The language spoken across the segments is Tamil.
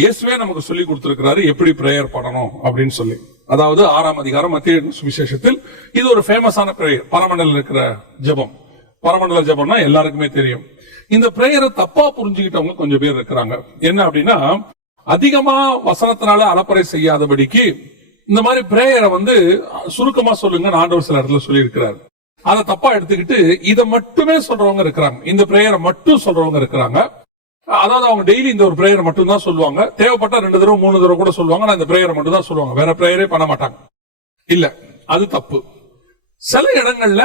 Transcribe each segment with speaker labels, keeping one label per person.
Speaker 1: இயேசுவே நமக்கு சொல்லி கொடுத்திருக்கிறாரு எப்படி பிரேயர் பண்ணணும் அப்படின்னு சொல்லி. அதாவது ஆறாம் அதிகாரம் மத்திய சுவிசேஷத்தில் இது ஒரு ஃபேமஸான பிரேயர் பரமண்டல இருக்கிற ஜெபம். பரமண்டல ஜெபம்னா எல்லாருக்குமே தெரியும். இந்த பிரேயரை தப்பா புரிஞ்சுக்கிட்டவங்க கொஞ்சம் பேர் இருக்கிறாங்க. என்ன அப்படின்னா அதிகமா வசனத்தினால அலப்பறை செய்யாதபடிக்கு இந்த மாதிரி பிரேயரை வந்து சுருக்கமா சொல்லுங்க ஆண்டவர் சில இடத்துல சொல்லி இருக்கிறாரு அதை தப்பா எடுத்துக்கிட்டு இதை மட்டுமே சொல்றவங்க இருக்கிறாங்க. இந்த பிரேயரை மட்டும் சொல்றவங்க இருக்கிறாங்க. அதாவது அவங்க டெய்லி இந்த ஒரு பிரேயரை மட்டும் தான் சொல்லுவாங்க. தேவைப்பட்டா ரெண்டு தடவை மூணு தடவை கூட சொல்லுவாங்க. நான் இந்த பிரேயரை மட்டும் தான் சொல்லுவாங்க. வேற பிரேயரே பண்ண மாட்டாங்க. இல்ல அது தப்பு. சில இடங்கள்ல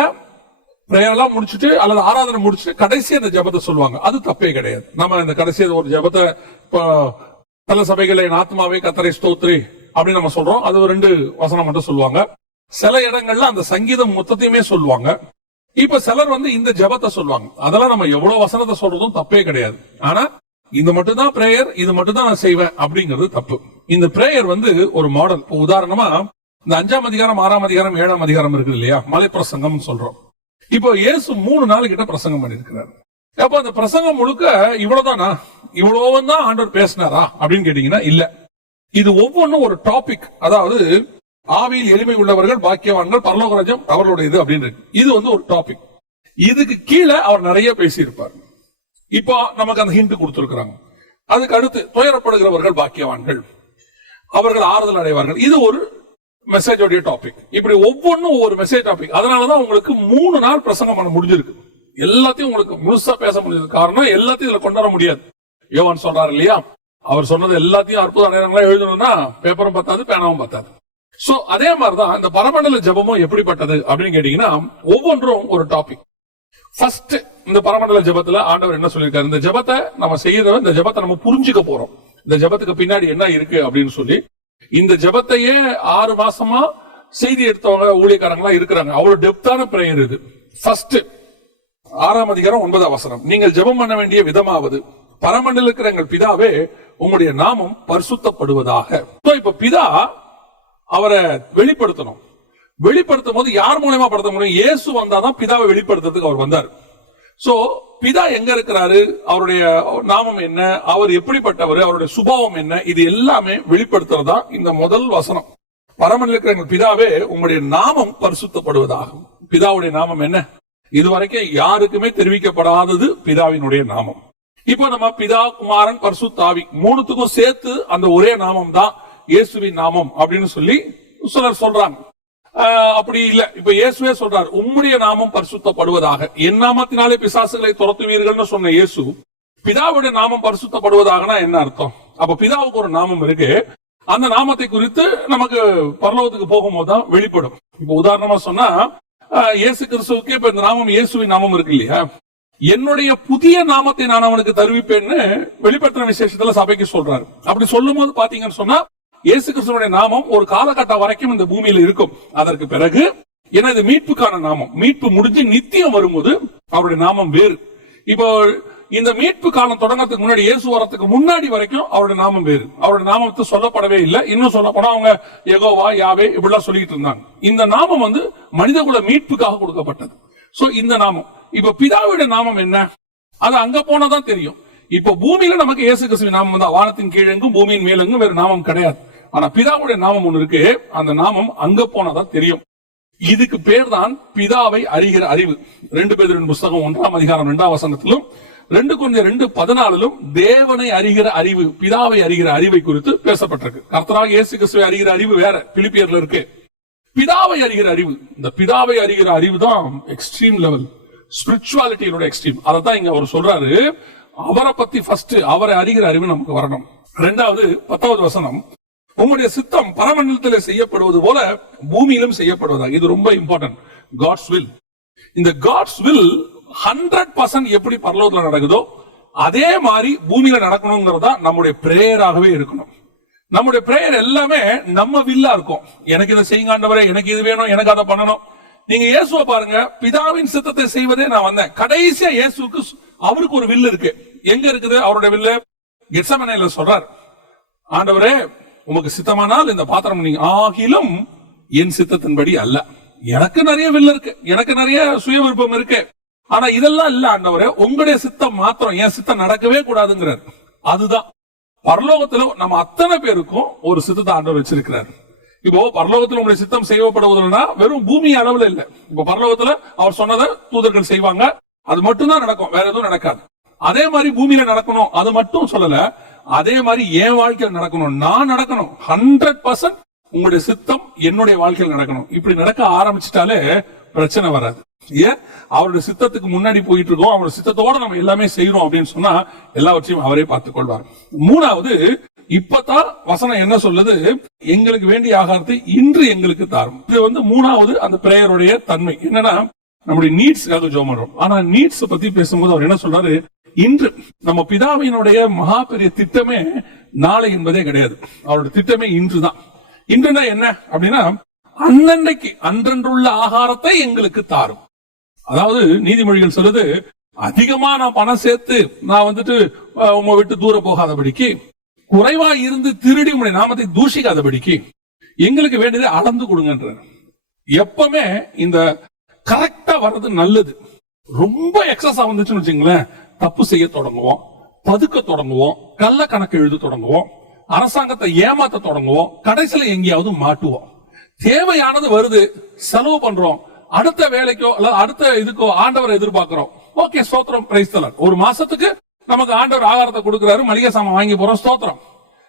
Speaker 1: பிரேயர் எல்லாம் முடிச்சுட்டு அல்லது ஆராதனை முடிச்சுட்டு கடைசி அந்த ஜெபத்தை சொல்லுவாங்க. அது தப்பே கிடையாது. நம்ம இந்த கடைசி ஒரு ஜெபத்தை இப்போ பல சபைகளை என் ஆத்மாவே கத்தரை ஸ்தோத்ரி அப்படின்னு நம்ம சொல்றோம். அது ஒரு ரெண்டு வசனம் மட்டும் சொல்லுவாங்க. சில இடங்கள்ல அந்த சங்கீதம் மொத்தத்தையுமே சொல்லுவாங்க. இப்ப சிலர் வந்து இந்த ஜெபத்தை சொல்லுவாங்க. அதெல்லாம் நம்ம எவ்வளவு வசனத்தை சொல்றதும் தப்பே கிடையாது. ஆனா இது மட்டும் தான் பிரேயர் இது மட்டும் தான் நான் செய்வேன் அப்படிங்கிறது தப்பு. இந்த பிரேயர் வந்து ஒரு மாடல் இப்போ உதாரணமா இந்த அஞ்சாம் அதிகாரம் ஆறாம் அதிகாரம் ஏழாம் அதிகாரம் இருக்குது இல்லையா? மலை பிரசங்கம் சொல்றோம். இப்போ இயேசு மூணு நாள் கிட்ட பிரசங்கம் பண்ணிருக்கிறார் அப்ப அந்த பிரசங்கம் முழுக்க இவ்வளவுதானா? இவ்வளவு தான் ஆண்டவர் பேசினாரா? அப்படின்னு கேட்டீங்கன்னா இல்ல. இது ஒவ்வொன்றும் ஒரு டாபிக் அதாவது ஆவியில் எளிமை உள்ளவர்கள் பாக்கியவான்கள் பரலோகராஜம் அவர்களுடைய இது அப்படின்னு இருக்கு இது வந்து ஒரு டாபிக் இதுக்கு கீழே அவர் நிறைய பேசியிருப்பார். இப்போ நமக்கு அந்த ஹிண்ட் கொடுத்திருக்கிறாங்க. அதுக்கு அடுத்து துயரப்படுகிறவர்கள் பாக்கியவான்கள். அவர்கள் ஆறுதல் அடைவார்கள். இது ஒரு மெசேஜோடைய டாபிக் இப்படி ஒவ்வொன்றும் ஒவ்வொரு மெசேஜ் டாபிக் அதனாலதான் உங்களுக்கு மூணு நாள் பிரசங்கம் பண்ண முடிஞ்சிருக்கு. எல்லாத்தையும் உங்களுக்கு முழுசா பேச முடிஞ்சது காரணம் எல்லாத்தையும் இதுல கொண்டு வர முடியாது. யோவான் சொல்றாரு இல்லையா? அவர் சொன்னது எல்லாத்தையும் அற்புத அடையாளங்களா எழுதணும்னா பேப்பரும் பத்தாது பேனாவும் பத்தாது. சோ அதே மாதிரிதான் இந்த பரமண்டல ஜெபமும் எப்படிப்பட்டது அப்படின்னு கேட்டீங்கன்னா ஒவ்வொன்றும் ஒரு டாபிக் ஃபர்ஸ்ட் இந்த பரமண்டல ஜபத்துல ஆண்டவர் என்ன சொல்லியிருக்காரு? இந்த ஜெபத்தை நம்ம செய்யறோம் இந்த ஜெபத்தை நம்ம புரிஞ்சுக்க போறோம். இந்த ஜெபத்துக்கு பின்னாடி என்ன இருக்கு அப்படின்னு சொல்லி இந்த ஜெபத்தையே ஆறு மாசமா செய்தி எடுத்தவங்க ஊழியக்காரங்களா இருக்கிறாங்க. அவ்வளவு டெப்தான பிரேயர் இது. ஃபர்ஸ்ட் ஆறாம் அதிகாரம் ஒன்பதாம் வசனம். நீங்கள் ஜெபம் பண்ண வேண்டிய விதமாவது பரமண்டல இருக்கிற எங்கள் பிதாவே உங்களுடைய நாமம் பரிசுத்தப்படுவதாக. இப்ப பிதா அவரை வெளிப்படுத்தணும். வெளிப்படுத்தும் போது யார் மூலயமா படுத்த முடியும்? இயேசு வந்தாதான் பிதாவை வெளிப்படுத்துறதுக்கு அவர் வந்தார். சோ பிதா எங்க இருக்கிறாரு? அவருடைய நாமம் என்ன? அவர் எப்படிப்பட்டவர்? அவருடைய சுபாவம் என்ன? இது எல்லாமே வெளிப்படுத்துறதா இந்த முதல் வசனம். பரமனில் இருக்கிற எங்கள் பிதாவே உங்களுடைய நாமம் பரிசுத்தப்படுவதாகும். பிதாவுடைய நாமம் என்ன? இதுவரைக்கும் யாருக்குமே தெரிவிக்கப்படாதது பிதாவினுடைய நாமம். இப்போ நம்ம பிதா குமாரன் பரிசுத்தாவி மூணுத்துக்கும் சேர்த்து அந்த ஒரே நாமம் தான் இயேசுவின் நாமம் அப்படின்னு சொல்லி சிலர் சொல்றாங்க. ஆஹ் அப்படி இல்ல. இப்ப இயேசுவே சொல்றார் உம்முடைய நாமம் பரிசுத்தப்படுவதாக. என் நாமத்தினாலே பிசாசுகளை துரத்துவீர்கள்னு சொன்ன இயேசு பிதாவுடைய நாமம் பரிசுத்தப்படுவதாகனா என்ன அர்த்தம்? அப்ப பிதாவுக்கு ஒரு நாமம் இருக்கு. அந்த நாமத்தை குறித்து நமக்கு பரலோகத்துக்கு போகும்போது தான் வெளிப்படும். இப்ப உதாரணமா சொன்னா ஆஹ் இயேசு கிறிஸ்துவுக்கு இப்ப இந்த நாமம் இயேசுவின் நாமம் இருக்கு இல்லையா? என்னுடைய புதிய நாமத்தை நான் அவனுக்கு தருவிப்பேன்னு வெளிப்படுத்தின விசேஷத்துல சபைக்கு சொல்றாரு. அப்படி சொல்லும் போது பாத்தீங்கன்னு சொன்னா இயேசு கிறிஸ்துவனுடைய நாமம் ஒரு காலகட்டம் வரைக்கும் இந்த பூமியில இருக்கும். அதற்கு பிறகு எனது மீட்புக்கான நாமம் மீட்பு முடிஞ்சு நித்தியம் வரும்போது அவருடைய நாமம் வேறு. இப்போ இந்த மீட்பு காலம் தொடங்கறதுக்கு முன்னாடி இயேசு வரத்துக்கு முன்னாடி வரைக்கும் அவருடைய நாமம் வேறு. அவருடைய நாமத்தை சொல்லப்படவே இல்லை. இன்னும் சொல்ல போனா அவங்க எகோவா யாவே இப்படிலாம் சொல்லிட்டு இருந்தாங்க. இந்த நாமம் வந்து மனிதகுல மீட்புக்காக கொடுக்கப்பட்டது. சோ இந்த நாமம். இப்ப பிதாவுடைய நாமம் என்ன? அது அங்க போனாதான் தெரியும். இப்ப பூமியில நமக்கு இயேசு கிறிஸ்துவின் நாமம் தான் வானத்தின் கீழெங்கும் பூமியின் மேலெங்கும் வேற நாமம் கிடையாது. ஆனா பிதாவுடைய நாமம் ஒண்ணு இருக்கு. அந்த நாமம் அங்க போனாதான் தெரியும். இதுக்கு பேர் தான் பிதாவை அறிகிற அறிவு. ரெண்டு பேரின் புஸ்தகம் ஒன்றாம் அதிகாரம் இரண்டாம் வசனத்திலும் ரெண்டு கொஞ்சம் ரெண்டு பதினாலிலும் தேவனை அறிகிற அறிவு பிதாவை அறிகிற அறிவை குறித்து பேசப்பட்டிருக்கு. கர்த்தராக இயேசு கிறிஸ்துவை அறிகிற அறிவு வேற பிலிப்பியர்ல இருக்கு. பிதாவை அறிகிற அறிவு. இந்த பிதாவை அறிகிற அறிவு தான் எக்ஸ்ட்ரீம் லெவல் ஸ்பிரிச்சுவாலிட்டியோட எக்ஸ்ட்ரீம் அதை தான் இங்க அவர் சொல்றாரு. அவரை பத்தி ஃபர்ஸ்ட் அவரை அறிகிற அறிவு நமக்கு வரணும். ரெண்டாவது பத்தாவது வசனம். உங்களுடைய சித்தம் பரமண்டலத்தில் செய்யப்படுவது போல பூமியிலும் செய்யப்படுவதாக. இது ரொம்ப இம்பார்ட்டன்ட் காட்ஸ் வில் இந்த காட்ஸ் வில் ஹண்ட்ரட் பர்சன்ட் எப்படி பரலோகத்தில் நடக்குதோ அதே மாதிரி பூமியில நடக்கணுங்கிறதா நம்முடைய பிரேயராகவே இருக்கணும். நம்முடைய பிரேயர் எல்லாமே நம்ம வில்லா இருக்கும். எனக்கு இதை செய்யுங்க ஆண்டவரே எனக்கு இது வேணும் எனக்கு அதை பண்ணணும். நீங்க இயேசுவை பாருங்க பிதாவின் சித்தத்தை செய்வதே நான் வந்தேன். கடைசியா இயேசுக்கு அவருக்கு ஒரு வில்லு இருக்கு. எங்க இருக்குது அவருடைய வில்லு கெட்சமனையில சொல்றார். ஆண்டவரே உமக்கு சித்தமானால் இந்த பாத்திரம் நீங்க ஆகிலும் என் சித்தத்தின்படி அல்ல. எனக்கு நிறைய வில் இருக்கு. எனக்கு நிறைய சுய விருப்பம் இருக்கு. ஆனா இதெல்லாம் இல்ல ஆண்டவரே உங்களுடைய சித்தம் மாத்திரம் என் சித்தம் நடக்கவே கூடாதுங்கிறார். அதுதான். பரலோகத்துல நம்ம அத்தனை பேருக்கும் ஒரு சித்தத்தை ஆண்டவர் வச்சிருக்கிறார். இப்போ பரலோகத்துல உங்களுடைய சித்தம் செய்யப்படுவதுன்னா வெறும் பூமி அளவுல இல்ல. இப்போ பரலோகத்துல அவர் சொன்னதை தூதர்கள் செய்வாங்க. அது மட்டும்தான் நடக்கும். வேற எதுவும் நடக்காது. அதே மாதிரி பூமியில நடக்கணும். அது மட்டும் சொல்லல. அதே மாதிரி என் வாழ்க்கையில் நடக்கணும் நான் நடக்கணும். ஹண்ட்ரட் பர்சன்ட் உங்களுடைய சித்தம் என்னுடைய வாழ்க்கையில் நடக்கணும். இப்படி நடக்க ஆரம்பிச்சிட்டாலே பிரச்சனை வராது. ஏன்? அவருடைய சித்தத்துக்கு முன்னாடி போயிட்டு இருக்கோம் அவருடைய சித்தத்தோட நம்ம எல்லாமே செய்யறோம் அப்படின்னு சொன்னா எல்லாவற்றையும் அவரே பார்த்துக் கொள்வார் மூணாவது இப்பதான் வசனம் என்ன சொல்லுது? எங்களுக்கு வேண்டிய ஆகாரத்தை இன்று எங்களுக்கு தாரும். இது வந்து மூணாவது அந்த பிரேயருடைய தன்மை. என்னன்னா நம்முடைய நீட்ஸ்க்காக ஜோம் பண்றோம். ஆனா நீட்ஸ் பத்தி பேசும்போது அவர் என்ன சொல்றாரு? இன்று நம்ம பிதாவினுடைய மகா பெரிய திட்டமே நாளை என்பதே கிடையாது. அவருடைய திட்டமே இன்றுதான். இன்றுனா என்ன? அப்படின்னா அன்னன்னைக்கு அன்றன்றுள்ள ஆகாரத்தை எங்களுக்கு தாரும். அதாவது நீதிமொழிகள் சொல்லுது அதிகமா நான் பணம் சேர்த்து நான் வந்துட்டு உங்க விட்டு தூர போகாதபடிக்கு குறைவா இருந்து திருடி உடைய நாமத்தை தூஷிக்காதபடிக்கு எங்களுக்கு வேண்டியதை அளந்து கொடுங்கன்ற எப்பவுமே இந்த கரெக்ட் வர்றது நல்லது. ரொம்ப எக்ஸஸா வந்துச்சுன்னு வச்சுங்களேன் தப்பு செய்ய தொடங்குவோம் பதுக்க தொடங்குவோம் கள்ள கணக்கு எழுத தொடங்குவோம் அரசாங்கத்தை ஏமாத்த தொடங்குவோம் கடைசியில எங்கேயாவது மாட்டுவோம். தேவையானது வருது செலவு பண்றோம் அடுத்த வேலைக்கோ அல்லது அடுத்த இதுக்கோ ஆண்டவரை எதிர்பார்க்கிறோம். ஓகே ஸ்தோத்திரம் பிரைஸ் ஒரு மாசத்துக்கு நமக்கு ஆண்டவர் ஆகாரத்தை கொடுக்கிறாரு மளிகை சாமான் வாங்கி போறோம் ஸ்தோத்திரம்.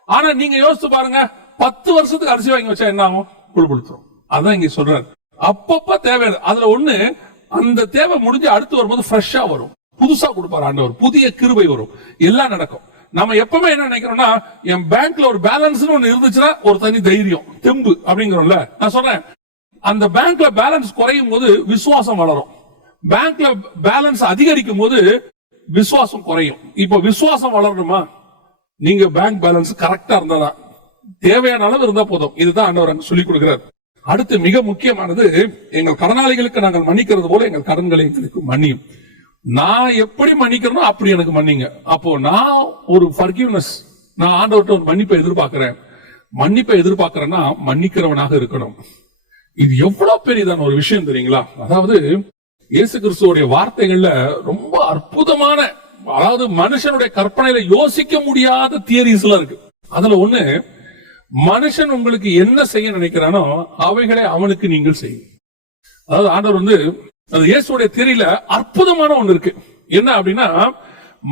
Speaker 1: ஆனா நீங்க யோசிச்சு பாருங்க பத்து வருஷத்துக்கு அரிசி வாங்கி வச்சா என்ன ஆகும்? புழுபுடுத்துரும் அதான் இங்க சொல்றாரு. அப்பப்ப தேவை அதுல ஒண்ணு அந்த தேவை முடிஞ்சு அடுத்து வரும்போது ஃப்ரெஷ்ஷா வரும். புதுசா கொடுப்பாரு ஆண்டவர். புதிய கிருபை வரும். எல்லாம் நடக்கும். நம்ம எப்பவுமே என்ன நினைக்கிறோம்னா என் பேங்க்ல ஒரு பேலன்ஸ் ஒண்ணு இருந்துச்சுன்னா ஒரு தனி தைரியம் தெம்பு அப்படிங்கிறோம்ல. நான் சொல்றேன். அந்த பேங்க்ல பேலன்ஸ் குறையும் போது விசுவாசம் வளரும். பேங்க்ல பேலன்ஸ் அதிகரிக்கும் போது விசுவாசம் குறையும். இப்ப விசுவாசம் வளரணுமா? நீங்க பேங்க் பேலன்ஸ் கரெக்டா இருந்தாதான். தேவையான அளவு இருந்தா போதும். இதுதான் ஆண்டவர் அங்க சொல்லிக் கொடுக்கிறார். அடுத்து மிக முக்கியமானது எங்கள் கடனாளிகளுக்கு நாங்கள் மன்னிக்கிறது போல எங்கள் கடன்களை எங்களுக்கு மன்னியும். நான் எப்படி மன்னிக்கிறனோ அப்படி எனக்கு மன்னிங்க. அப்போ நான் ஒரு ஃபர்கிவ்னஸ் நான் ஆண்டவர்கிட்ட ஒரு மன்னிப்பை எதிர்பார்க்கிறேன். மன்னிப்பை எதிர்பார்க்கிறேன்னா மன்னிக்கிறவனாக இருக்கணும். இது எவ்வளவு பெரியதான ஒரு விஷயம் தெரியுங்களா? அதாவது இயேசு கிறிஸ்துவோடைய வார்த்தைகள்ல ரொம்ப அற்புதமான அதாவது மனுஷனுடைய கற்பனையில யோசிக்க முடியாத தியரிஸ் எல்லாம் இருக்கு. அதுல ஒண்ணு மனுஷன் உங்களுக்கு என்ன செய்ய நினைக்கிறானோ அவைகளை அவனுக்கு நீங்கள் செய்யும் அதாவது ஆண்டவர் வந்து அது இயேசுடைய திரையில அற்புதமான ஒண்ணு இருக்கு. என்ன அப்படின்னா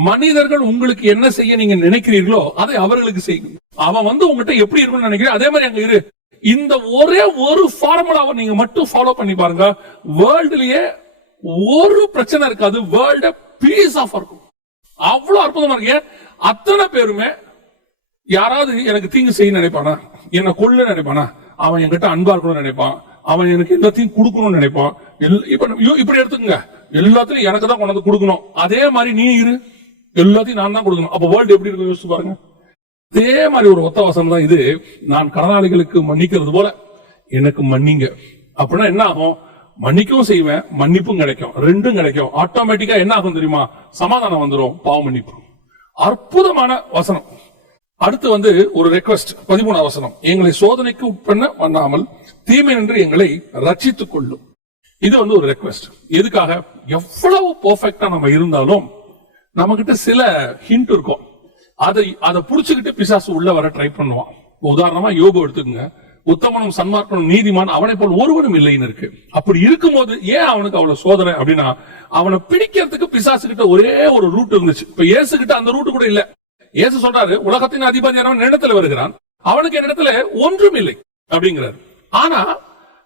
Speaker 1: மனிதர்கள் உங்களுக்கு என்ன செய்ய நீங்க நினைக்கிறீர்களோ அதை அவர்களுக்கு செய்யும் அவன் வந்து உங்ககிட்ட எப்படி இருக்கும்னு நினைக்கிறேன் அதே மாதிரி அங்க இரு. இந்த ஒரே ஒரு ஃபார்முலாவை நீங்க மட்டும் ஃபாலோ பண்ணி பாருங்க. வேர்ல்டுலயே ஒரு பிரச்சனை இருக்காது. வேர்ல்ட பீஸ் ஆஃப் இருக்கும் அவ்வளவு அற்புதமா இருக்கு. அத்தனை பேருமே யாராவது எனக்கு தீங்கு செய்ய நினைப்பானா? என்ன கொல்ல நினைப்பானா? அவன் என்கிட்ட அன்பா இருக்கணும்னு நினைப்பான். அவன் எனக்கு எல்லாத்தையும் கொடுக்கணும்னு நினைப்பான். எல்- இப்ப ஐயோ, இப்படி எடுத்துக்கங்க. எல்லாத்தையும் எனக்கு தான் கொண்டாந்து கொடுக்கணும். அதே மாதிரி நீ இரு. எல்லாத்தையும் நான் தான் கொடுக்கணும். அப்ப வேர்ல்டு எப்படி இருக்கும் யோசிச்சு பாருங்க. அதே மாதிரி ஒரு ஒத்த வசனம் தான் இது. நான் கடனாளிகளுக்கு மன்னிக்கிறது போல எனக்கு மன்னிங்க. அப்படின்னா என்ன ஆகும்? மன்னிக்கவும் செய்வேன் மன்னிப்பும் கிடைக்கும். ரெண்டும் கிடைக்கும். ஆட்டோமேட்டிக்கா என்ன ஆகும் தெரியுமா? சமாதானம் வந்துடும் பாவ மன்னிப்பு. அற்புதமான வசனம். அடுத்து வந்து ஒரு ரெக்வஸ்ட் பதிமூணு அவசரம் எங்களை சோதனைக்கு உட்பண்ண பண்ணாமல் தீமை நின்று எங்களை ரட்சித்துக் கொள்ளும். இது வந்து ஒரு ரெக்வஸ்ட் எதுக்காக? எவ்வளவு பர்ஃபெக்டா நம்ம இருந்தாலும் நம்ம கிட்ட சில ஹிண்ட் இருக்கும். அதை அதை புடிச்சுக்கிட்டு பிசாசு உள்ள வர ட்ரை பண்ணுவான். உதாரணமா யோகம் எடுத்துக்கோங்க. உத்தமனும் சன்மார்க்கனும் நீதிமான் அவனை போல் ஒருவனும் இல்லைன்னு இருக்கு. அப்படி இருக்கும்போது ஏன் அவனுக்கு அவ்வளவு சோதனை அப்படின்னா அவனை பிடிக்கிறதுக்கு பிசாசு கிட்ட ஒரே ஒரு ரூட் இருந்துச்சு. இப்ப இயேசு கிட்ட அந்த ரூட் கூட இல்ல. இயேசு சொல்றாரு உலகத்தின் அதிபதி இடத்துல வருகிறான் அவனுக்கு என்னிடத்துல ஒன்றும் இல்லை அப்படிங்கிறாரு. ஆனா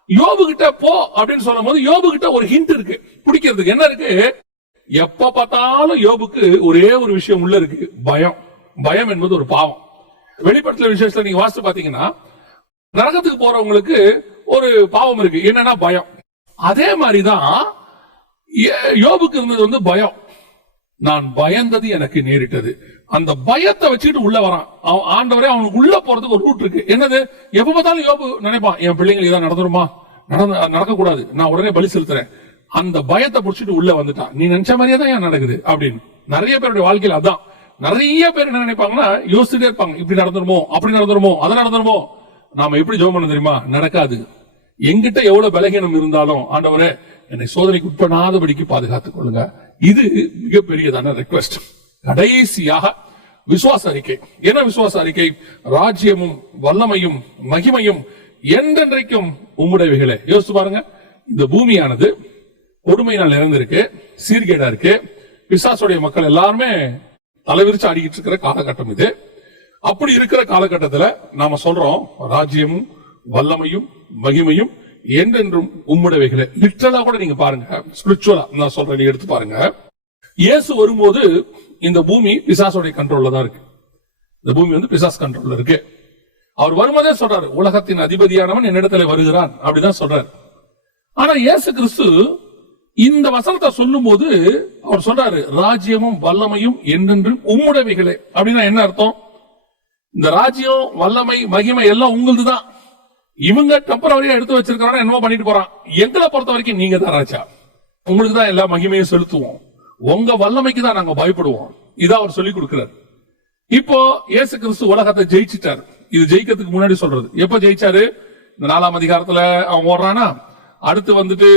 Speaker 1: யோபு கிட்ட போ அப்படின்னு சொல்லும் போது யோபு கிட்ட ஒரு ஹிண்ட் இருக்கு பிடிக்கிறதுக்கு. என்ன இருக்கு? எப்ப பார்த்தாலும் யோபுக்கு ஒரே ஒரு விஷயம் உள்ள இருக்கு பயம். பயம் என்பது ஒரு பாவம். வெளிப்படத்துல விசேஷத்துல நீங்க வாசித்து பாத்தீங்கன்னா நரகத்துக்கு போறவங்களுக்கு ஒரு பாவம் இருக்கு. என்னன்னா பயம். அதே மாதிரிதான் யோபுக்கு இருந்தது வந்து பயம். நான் பயந்தது எனக்கு நேரிட்டது. அந்த பயத்தை வச்சுக்கிட்டு உள்ள வரான். அவன் ஆண்டவரே அவனுக்கு உள்ள போறதுக்கு ஒரு ரூட் இருக்கு. என்னது? எப்ப பார்த்தாலும் யோபு நினைப்பான் என் பிள்ளைங்களுக்கு இதான் நடந்துருமா? நடந்து நடக்க கூடாது நான் உடனே பலி செலுத்துறேன். அந்த பயத்தை பிடிச்சிட்டு உள்ள வந்துட்டான். நீ நினைச்ச மாதிரியே தான் ஏன் நடக்குது? அப்படின்னு. நிறைய பேருடைய வாழ்க்கையில அதான். நிறைய பேர் என்ன நினைப்பாங்கன்னா யோசிச்சுட்டே இருப்பாங்க. இப்படி நடந்துருமோ? அப்படி நடந்துருமோ? அதை நடந்துருமோ? நாம எப்படி ஜோம் பண்ண தெரியுமா? நடக்காது. எங்கிட்ட எவ்வளவு பலகீனம் இருந்தாலும் ஆண்டவரே என்னை சோதனைக்கு உட்படாதபடிக்கு பாதுகாத்துக் கொள்ளுங்க. இது மிகப்பெரியதான ரெக்வெஸ்ட் கடைசியாக விசுவாச அறிக்கை. என்ன விசுவாச அறிக்கை? ராஜ்யமும் வல்லமையும் மகிமையும் என்றென்றைக்கும் உம்முடையவைகளே. யோசிச்சு பாருங்க. இந்த பூமியானது கொடுமையினால் இறந்திருக்கு சீர்கேடா இருக்கு. பிசாசுடைய மக்கள் எல்லாருமே தலைவிரிச்சு ஆடிக்கிட்டு இருக்கிற காலகட்டம் இது. அப்படி இருக்கிற காலகட்டத்துல நாம சொல்றோம் ராஜ்யமும் வல்லமையும் மகிமையும் என்றென்றும் உம்முடவைகளை லிட்டரலா கூட நீங்க பாருங்க. ஸ்பிரிச்சுவலா நான் சொல்றேன் நீங்க எடுத்து பாருங்க. இயேசு வரும்போது இந்த பூமி பிசாசோடைய கண்ட்ரோல்ல தான் இருக்கு. இந்த பூமி வந்து பிசாஸ் கண்ட்ரோல்ல இருக்கு. அவர் வரும்போதே சொல்றாரு உலகத்தின் அதிபதியானவன் என்னிடத்துல வருகிறான். அப்படிதான் சொல்றாரு. ஆனா இயேசு கிறிஸ்து இந்த வசனத்தை சொல்லும் போது அவர் சொல்றாரு ராஜ்யமும் வல்லமையும் என்றென்றும் உம்முடவைகளே அப்படின்னா என்ன அர்த்தம்? இந்த ராஜ்யம் வல்லமை மகிமை எல்லாம் உங்களது தான் இவங்க டெம்பரவரியா எடுத்து வச்சிருக்காங்க என்னமோ பண்ணிட்டு போறான். எங்களை பொறுத்த வரைக்கும் நீங்க தான் ராஜா. உங்களுக்கு தான் எல்லா மகிமையும் செலுத்துவோம். உங்க வல்லமைக்கு தான் நாங்க பயப்படுவோம். இதான் அவர் சொல்லி கொடுக்கிறார். இப்போ இயேசு கிறிஸ்து உலகத்தை ஜெயிச்சிட்டாரு. இது ஜெயிக்கிறதுக்கு முன்னாடி சொல்றது. எப்ப ஜெயிச்சாரு? இந்த நாலாம் அதிகாரத்துல அவன் ஓடுறானா? அடுத்து வந்துட்டு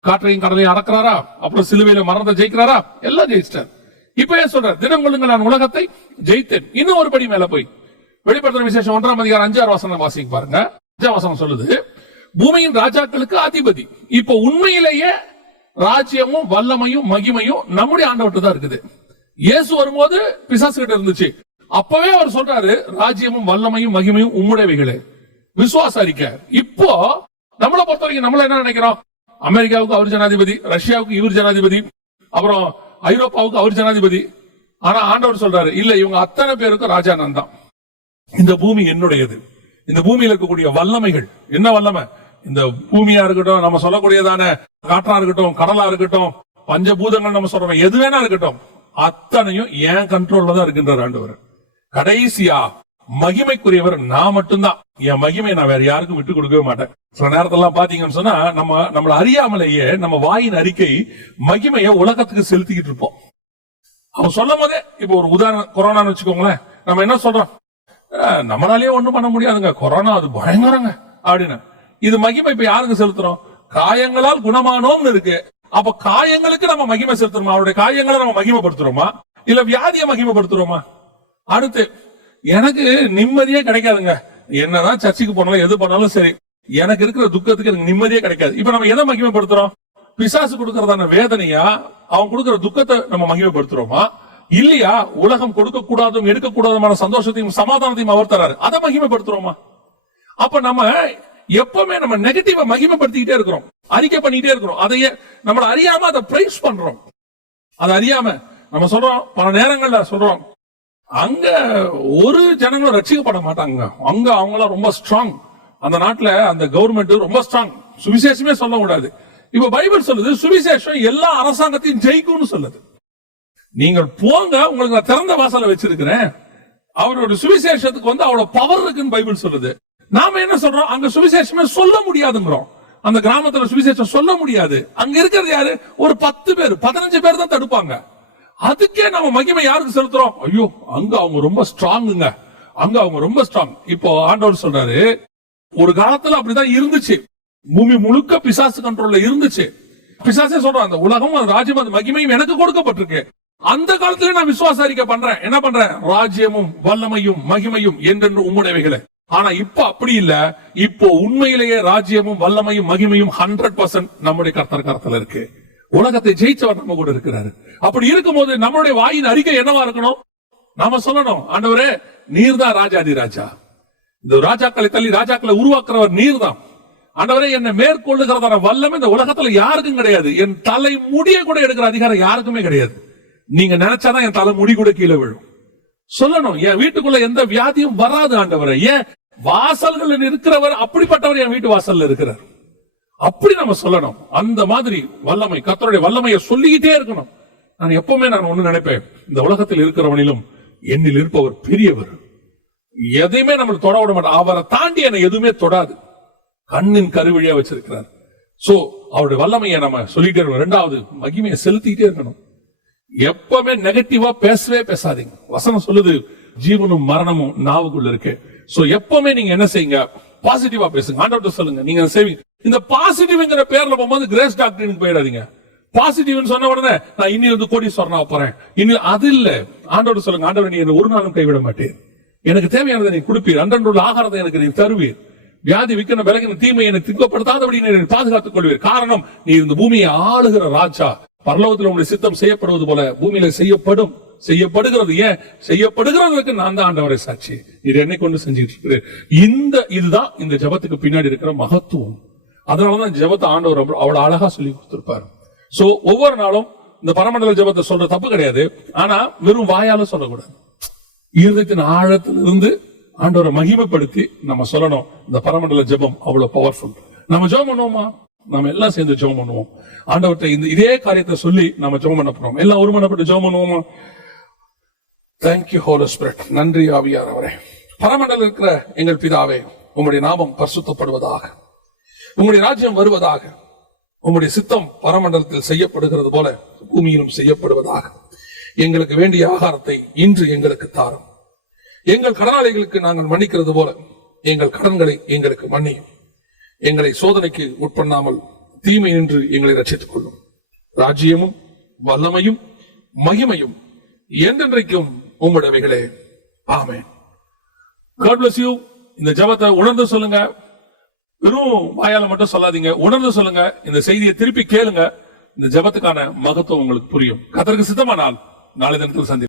Speaker 1: காற்றையும் கடலையும் அடக்குறாரா? அப்புறம் சிலுவையில மரணத்தை ஜெயிக்கிறாரா? எல்லாம் ஜெயிச்சிட்டார். இப்ப ஏன் சொல்றார்? தினம் நான் உலகத்தை ஜெயித்தேன். இன்னும் ஒரு படி மேல போய். வெளிப்படுத்தின விசேஷம் ஒன்றாம் அதிகாரம் அஞ்சாறு வசனம் வாசிக்க பாருங்க. அஞ்சாம் வசனம் சொல்லுது பூமியின் ராஜாக்களுக்கு அதிபதி. இப்போ உண்மையிலேயே ராஜ்யமும் வல்லமையும் மகிமையும் நம்முடைய ஆண்டவர்கிட்ட தான் இருக்குது. இயேசு வரும்போது பிசாசு கிட்ட இருந்துச்சு. அப்பவே அவர் சொல்றாரு ராஜ்யமும் வல்லமையும் மகிமையும் உம்முடையவைகளே. விசுவாச அறிக்கை இப்போ நம்மளை பொறுத்த வரைக்கும் நம்மள என்ன நினைக்கிறோம்? அமெரிக்காவுக்கு அவர் ஜனாதிபதி ரஷ்யாவுக்கு இவர் ஜனாதிபதி அப்புறம் ஐரோப்பாவுக்கு அவர் ஜனாதிபதி. ஆனா ஆண்டவர் சொல்றாரு இல்ல இவங்க அத்தனை பேருக்கும் ராஜா நான் தான் இந்த பூமி என்னுடையது? இந்த பூமியில இருக்கக்கூடிய வல்லமைகள் என்ன வல்லமை? இந்த பூமியா இருக்கட்டும் நம்ம சொல்லக்கூடியதான காற்றா இருக்கட்டும் கடலா இருக்கட்டும் பஞ்சபூதங்கள் நம்ம சொல்றோம் எது வேணா இருக்கட்டும் அத்தனையும் என் கண்ட்ரோல்ல தான் இருக்கின்றார் ஆண்டவர். கடைசியா மகிமைக்குரியவர் நான் மட்டும்தான். என் மகிமை நான் வேற யாருக்கும் விட்டு கொடுக்கவே மாட்டேன். சில நேரத்தெல்லாம் பாத்தீங்கன்னு சொன்னா நம்ம நம்மள அறியாமலேயே நம்ம வாயின் அறிக்கை மகிமையை உலகத்துக்கு செலுத்திக்கிட்டு இருப்போம். அவன் சொல்லும் போதே இப்போ ஒரு உதாரணம் கொரோனான்னு வச்சுக்கோங்களேன். நம்ம என்ன சொல்றோம்? நம்மளாலேயே ஒண்ணும் பண்ண முடியாதுங்க. கொரோனா அது பயங்கரங்க. அப்படின்னு. இது மகிமை இப்ப யாருக்கு செலுத்துறோம்? காயங்களால் குணமானோம்னு இருக்கு. அப்ப காயங்களுக்கு நம்ம மகிமை செலுத்துறோமா? அவருடைய காயங்களை நம்ம மகிமைப்படுத்துறோமா? இல்ல வியாதியை மகிமைப்படுத்துறோமா? அடுத்து எனக்கு நிம்மதியே கிடைக்காதுங்க. என்னதான் சர்ச்சுக்கு போனாலும் எது பண்ணாலும் சரி. எனக்கு இருக்கிற துக்கத்துக்கு எனக்கு நிம்மதியே கிடைக்காது. இப்ப நம்ம எதை மகிமைப்படுத்துறோம்? பிசாசு கொடுக்கறதான வேதனையா? அவன் கொடுக்கற துக்கத்தை நம்ம மகிமைப்படுத்துறோமா? இல்லையா? உலகம் கொடுக்க கூடாதும் எடுக்க கூடாதுமான சந்தோஷத்தையும் சமாதானத்தையும் அவர் தராரு. அதை மகிமைப்படுத்துறோமா? அப்ப நம்ம எப்பவுமே நம்ம நெகட்டிவ மகிமைப்படுத்திக்கிட்டே இருக்கிறோம். அறிக்கை பண்ணிட்டே இருக்கிறோம். அதையே நம்மள அறியாம அதை பிரைஸ் பண்றோம். அதை அறியாம நம்ம சொல்றோம் பல நேரங்கள்ல சொல்றோம். அங்க ஒரு ஜனங்களும் ரட்சிக்கப்பட மாட்டாங்க. அங்க அவங்களாம் ரொம்ப ஸ்ட்ராங் அந்த நாட்டுல அந்த கவர்மெண்ட் ரொம்ப ஸ்ட்ராங் சுவிசேஷமே சொல்லக்கூடாது. இப்ப பைபிள் சொல்லுது சுவிசேஷம் எல்லா அரசாங்கத்தையும் ஜெயிக்கும்னு சொல்லுது. நீங்கள் போங்க உங்களுக்கு நான் திறந்த வாசல வச்சிருக்கிறேன். அவரோட சுவிசேஷத்துக்கு வந்து அவ்வளவு பவர் இருக்குன்னு பைபிள் சொல்லுது. நாம என்ன சொல்றோம்? அங்க சுவிசேஷமே சொல்ல முடியாதுங்கிறோம். அந்த கிராமத்துல சுவிசேஷம் சொல்ல முடியாது. அங்க இருக்கிறது யாரு? ஒரு பத்து பேர் பதினஞ்சு பேர் தான் தடுப்பாங்க. அதுக்கே நம்ம மகிமை யாருக்கு செலுத்துறோம்? ஐயோ அங்க அவங்க ரொம்ப ஸ்ட்ராங்குங்க அங்க அவங்க ரொம்ப ஸ்ட்ராங் இப்போ ஆண்டவர் சொல்றாரு ஒரு காலத்துல அப்படிதான் இருந்துச்சு. பூமி முழுக்க பிசாசு கண்ட்ரோல்ல இருந்துச்சு. பிசாசே சொல்றான் அந்த உலகம் அந்த ராஜ்யம் அந்த மகிமையும் எனக்கு கொடுக்கப்பட்டிருக்கு. அந்த காலத்துல நான் விசுவாச அறிக்கை பண்றேன். என்ன பண்றேன்? ராஜ்யமும் வல்லமையும் மகிமையும் என்றென்று உம்முடையவைகளை. ஆனா இப்ப அப்படி இல்ல. இப்போ உண்மையிலேயே ராஜ்யமும் வல்லமையும் மகிமையும் ஹண்ட்ரட் பர்சன்ட் நம்முடைய கர்த்தர் கருத்துல இருக்கு. உலகத்தை ஜெயிச்சவர் நம்ம கூட இருக்கிறாரு. அப்படி இருக்கும்போது நம்மளுடைய வாயின் அறிக்கை என்னவா இருக்கணும்? நாம சொல்லணும். ஆண்டவரே நீர்தான் ராஜாதி ராஜா இந்த ராஜாக்களை தள்ளி ராஜாக்களை உருவாக்குறவர் நீர்தான். ஆண்டவரே என்னை மேற்கொள்ளுகிறதான வல்லமை இந்த உலகத்துல யாருக்கும் கிடையாது. என் தலை முடிய கூட எடுக்கிற அதிகாரம் யாருக்குமே கிடையாது. நீங்க நினைச்சாதான் என் தலை முடி கூட கீழே விழும். சொல்லணும் என் வீட்டுக்குள்ள எந்த வியாதியும் வராது ஆண்டவரை. ஏன்? வாசல்கள் இருக்கிறவர் அப்படிப்பட்டவர் என் வீட்டு வாசல்ல இருக்கிறார். அப்படி நம்ம சொல்லணும். அந்த மாதிரி வல்லமை கத்தருடைய வல்லமையை சொல்லிக்கிட்டே இருக்கணும். நான் எப்பவுமே நான் ஒண்ணு நினைப்பேன். இந்த உலகத்தில் இருக்கிறவனிலும் என்னில் இருப்பவர் பெரியவர். எதையுமே நம்ம தொட விட மாட்டோம் அவரை தாண்டி என்னை எதுவுமே தொடாது. கண்ணின் கருவழியா வச்சிருக்கிறார். சோ அவருடைய வல்லமையை நம்ம சொல்லிட்டே இருக்கணும். ரெண்டாவது மகிமையை செலுத்திக்கிட்டே இருக்கணும். எப்பவுமே நெகட்டிவா பேசவே பேசாதீங்க. வசனம் சொல்லுது ஜீவனும் மரணமும் நாவுக்குள்ள இருக்கு. சோ எப்பவுமே நீங்க என்ன செய்யுங்க? பாசிட்டிவா பேசுங்க. ஆண்டவர்கிட்ட சொல்லுங்க. நீங்க அதை செய்வீங்க. இந்த பாசிட்டிவ்ங்கிற பேர்ல போகும்போது கிரேஸ் டாக்டரினுக்கு போயிடாதீங்க. பாசிட்டிவ்னு சொன்ன உடனே நான் இன்னும் வந்து சொன்னா போறேன். இனி அது இல்ல. ஆண்டோட சொல்லுங்க ஆண்டவர் நீ என்ன ஒரு நாளும் கைவிட மாட்டேன் எனக்கு தேவையானதை நீ கொடுப்பீர். அன்றன்றுள்ள ஆகாரத்தை எனக்கு நீ தருவீர். வியாதி விக்கன விலகின தீமை எனக்கு திங்கப்படுத்தாதபடி நீ பாதுகாத்துக் கொள்வீர். காரணம் நீ இந்த பூமியை ஆளுகிற ராஜா. பரலோகத்தில் உங்களுடைய சித்தம் செய்யப்படுவது போல பூமியில செய்யப்படும் செய்யப்படுகிறது. ஏன்? செய்யப்படுகிறதுக்கு நான் தான் ஆண்டவரை சாட்சி. இது என்னை கொண்டு செஞ்சுட்டு இருக்கிறேன் இந்த இதுதான் இந்த ஜெபத்துக்கு பின்னாடி இருக்கிற மகத்துவம். அதனாலதான் ஜெபத்தை ஆண்டவர் அவ்வளவு அழகா சொல்லி கொடுத்திருப்பாரு. சோ ஒவ்வொரு நாளும் இந்த பரமண்டல ஜெபத்தை சொல்ற தப்பு கிடையாது. ஆனா வெறும் வாயால சொல்லக்கூடாது. இருதயத்தின் ஆழத்திலிருந்து ஆண்டவரை மகிமைப்படுத்தி நம்ம சொல்லணும். இந்த பரமண்டல ஜெபம் அவ்வளவு பவர்ஃபுல் நம்ம ஜபம் பண்ணுவோமா? நம்ம எல்லாம் சேர்ந்து ஜெபம் பண்ணுவோம். ஆண்டவர்கிட்ட இந்த இதே காரியத்தை சொல்லி நம்ம ஜெபம் பண்ண போறோம். எல்லாம் ஒருமனப்பட்டு ஜெபம் பண்ணுவோமா? தேங்க்யூ ஹோல ஸ்பிரிட் நன்றி ஆவியார் அவரே. பரமண்டல் இருக்கிற எங்கள் பிதாவே உங்களுடைய நாமம் பரிசுத்தப்படுவதாக உங்களுடைய ராஜ்யம் வருவதாக உங்களுடைய சித்தம் பரமண்டலத்தில் செய்யப்படுகிறது போல பூமியிலும் செய்யப்படுவதாக எங்களுக்கு வேண்டிய ஆகாரத்தை இன்று எங்களுக்கு தாரும். எங்கள் கடனாளிகளுக்கு நாங்கள் மன்னிக்கிறது போல எங்கள் கடன்களை எங்களுக்கு மன்னியும். எங்களை சோதனைக்கு உட்பண்ணாமல் தீமை நின்று எங்களை ரட்சித்துக் கொள்ளும். ராஜ்யமும் வல்லமையும் மகிமையும் என்றென்றைக்கும் உம்முடையவைகளே. ஆமென். God இந்த ஜெபத்தை உணர்ந்து சொல்லுங்க. வெறும் வாயால மட்டும் சொல்லாதீங்க. உணர்ந்து சொல்லுங்க. இந்த செய்தியை திருப்பி கேளுங்க. இந்த ஜெபத்துக்கான மகத்துவம் உங்களுக்கு புரியும். கதற்கு சித்தமானால் நாளை தினத்தில் சந்தி